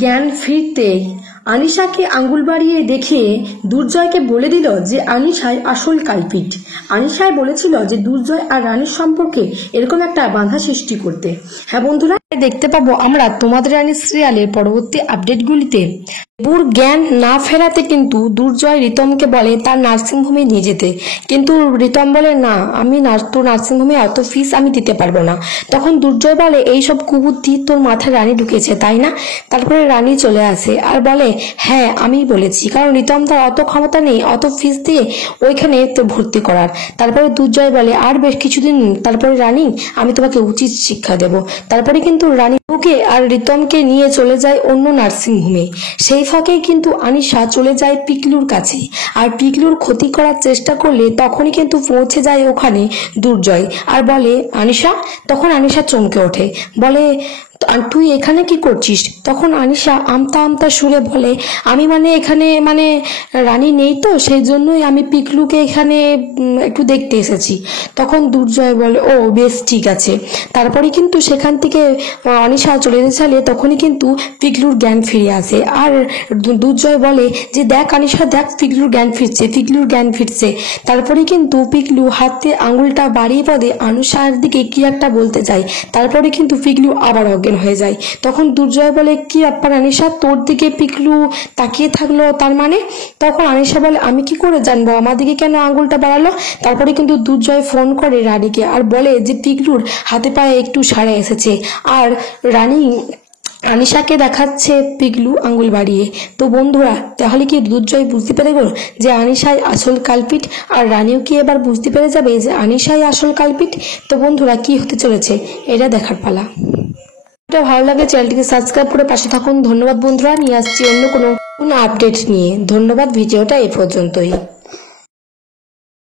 জ্ঞান ফিরতেই আনিশাকে আঙ্গুল বাড়িয়ে দেখিয়ে দুর্জয়কে বলে দিল যে আনিশাই আসল কালপিট। আনিশাই বলেছিল যে দুর্জয় আর রানীর সম্পর্কে এরকম একটা বাধা সৃষ্টি করতে। হ্যাঁ বন্ধুরা, দেখতে পাবো আমরা তোমাদের রানী সিরিয়ালের পরবর্তী আপডেটগুলিতে বুর জ্ঞান না ফেরাতে কিন্তু দুর্জয় রিতমকে বলে তার নার্সিংহোমে নিয়ে যেতে, কিন্তু রিতম বলে না, আমি তোর নার্সিংহোমে এত ফিস আমি দিতে পারবো না। তখন দুর্জয় বলে এইসব কুবুদ্ধি তোর মাথায় রানী ঢুকেছে তাই না? তারপরে রানী চলে আসে আর বলে হ্যাঁ আমি বলেছি, কারণ রিতম তার অত ক্ষমতা নেই অত ফিস দিয়ে ওইখানে তো ভর্তি করার। তারপরে দুর্জয় বলে আর বেশ কিছুদিন তারপরে রানী আমি তোমাকে উচিত শিক্ষা দেব। তারপরে কিন্তু রানী বুকে আর রিতমকে নিয়ে চলে যায় অন্য নার্সিংহোমে। সেই ফাঁকে কিন্তু আনিশা চলে যায় পিকলুর কাছে, আর পিকলুর ক্ষতি করার চেষ্টা করলে তখনই কিন্তু পৌঁছে যায় ওখানে দুর্জয় আর বলে আনিশা। তখন আনিশা চমকে ওঠে, বলে তুই এখানে কি করছিস? তখন আনিশা আমতা আমতা সুরে বলে আমি এখানে রানী নেই তো সেই জন্যই আমি পিকলুকে এখানে একটু দেখতে এসেছি। তখন দুর্জয় বলে ও বেশ ঠিক আছে। তারপরে কিন্তু সেখান থেকে আনিশা চলে যেতে তখনই কিন্তু পিকলুর জ্ঞান ফিরে আসে আর দুর্জয় বলে যে দেখ আনিশা দেখ পিকলুর জ্ঞান ফিরছে, পিকলুর জ্ঞান ফিরছে। তারপরে কিন্তু পিকলু হাতে আঙুলটা বাড়িয়ে পদে আনিশার দিকে কি একটা বলতে যায়, তারপরে কিন্তু পিকলু আবার অজ্ঞান হয়ে যায়। তখন দুর্জয় বলে কি ব্যাপার আনিশা, তোর দিকে পিকলু তাকিয়ে থাকলো তার মানে? তখন আনিশা বলে আমি কি করে জানবো আমার দিকে কেন আঙুলটা বাড়ালো। তারপরে কিন্তু দুর্জয় ফোন করে রানীকে আর বলে যে পিকলুর হাতে পায়ে একটু সাড়ে এসেছে, আর রানী আনিশাকে দেখাচ্ছে পিকলু আঙ্গুল বাড়িয়ে। তো বন্ধুরা, তাহলে কি দুর্জয় বুঝতে পেরে গেল যে আনিশাই আসল কালপিট, আর রানীও কি এবার বুঝতে পেরে যাবে যে আনিশাই আসল কালপিট? তো বন্ধুরা, কি হতে চলেছে এটা দেখার পালা। এটা ভালো লাগে চ্যানেলটিকে সাবস্ক্রাইব করে পাশে থাকুন। ধন্যবাদ বন্ধুরা, নিয়ে আসছি অন্য কোনো আপডেট নিয়ে। ধন্যবাদ, ভিডিওটা এ পর্যন্তই।